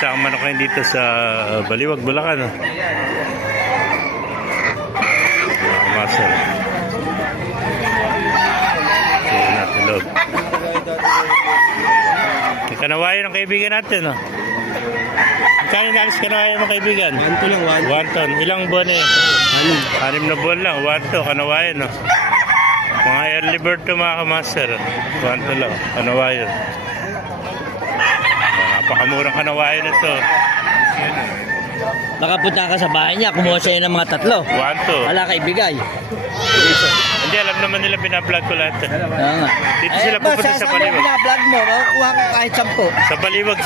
Isa ang manok ngayon dito sa Baliwag, Bulacan. Muscle. Sige natin loob. Kanawayan ng kaibigan natin. Kaya inalis kanawayan ng kaibigan? 1 lang, 1 ton. Ilang buwan eh? 6 na buwan lang. 1 to, kanawayan. Mga early bird to mga kamaster. 1 to lang, kanawayan. Napakamurang kanawayan ito. Nakapunta ka sa bahay niya, kumuha siya ng mga 3. 1 to. Wala ka ibigay. Hindi, alam naman nila binablog ko lahat. Oo nga. Dito sila pupunta sa Baliwag. Binablog mo, makukuha ka kahit 10. Sa Baliwag.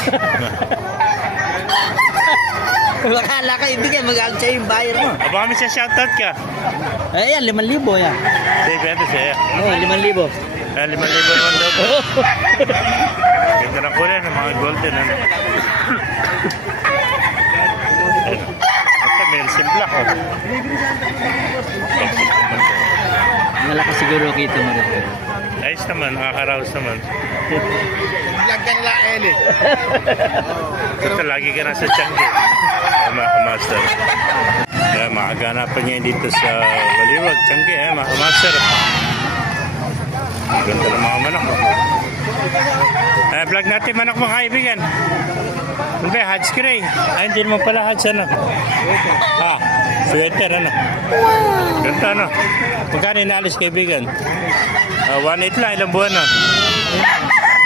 Wala ka ibigay, mag-alit sa'yo yung buyer mo. O baka may shoutout ka. Ayan, 5,000 yan. Sige, bento siya. Oo, 5,000. 5,000 naman daw. Ganda ng kulay ng mga golden. Ito, may black. Malakas siguro kita mo rin. Ayos naman, nakakaraos naman. Vlog ka nila, Eli. Ito, lagi ka nasa Tiangge. Mga kamaster. Kaya makaganapan niya dito sa Baliwag, Tiangge, mga kamaster. Ganda ng mga manok. Vlog natin manok mga kaibigan. Ano ba, Hajj Gray? Ay, hindi naman pala Hajj, ano? Sweater, ano? Ganda, ano? Magkano inalis kaibigan? 1.8 lang, ilang buwan na?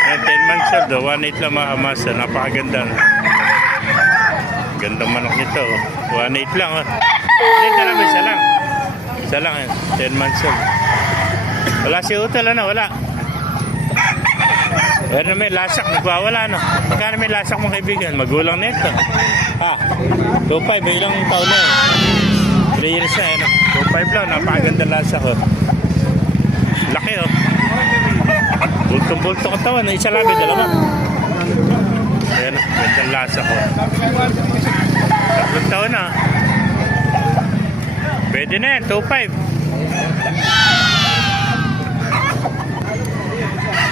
10 months old, 1.8 lang mga kamasa. Napakaganda. Gandang manok nito. 1.8 lang. Hindi, dalawa, isa lang. Isa lang, 10 months old. Wala si Utol, ano? Wala. Pero may lasak, nagwawala, no? Magkano may lasak mong kaibigan? Magulang nito. 2.5, may ilang taon na. 3 years na, ano? 2.5 lang, napakaganda lasak, oh. Laki, oh. Bultong-bultong katawan, isa labi, dalawa. Ayan, gandang lasak, oh. 3 taon na. Pwede na yan, 2.5.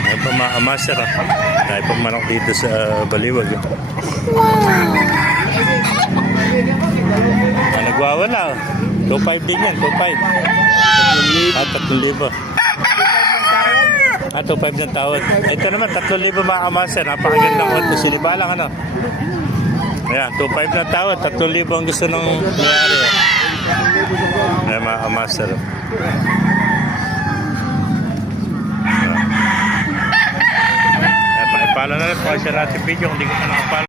Ayan pa mga master, ah. Tayo pang manok dito sa Baliwag. Nagwawala, oh. 2.5 din yan, 2.5. 3,000. 2.5 ng tawad. Ito naman, 3,000 mga kamaster. Napakagandang auto. Sinibalang, ano? Ayan, 2.5 ng tawad. 3,000 ang gusto ng mayari. Ayan, mga kamaster. Ayan, pakipala na rin. Pakisya natin video kung hindi ko pa nakapala.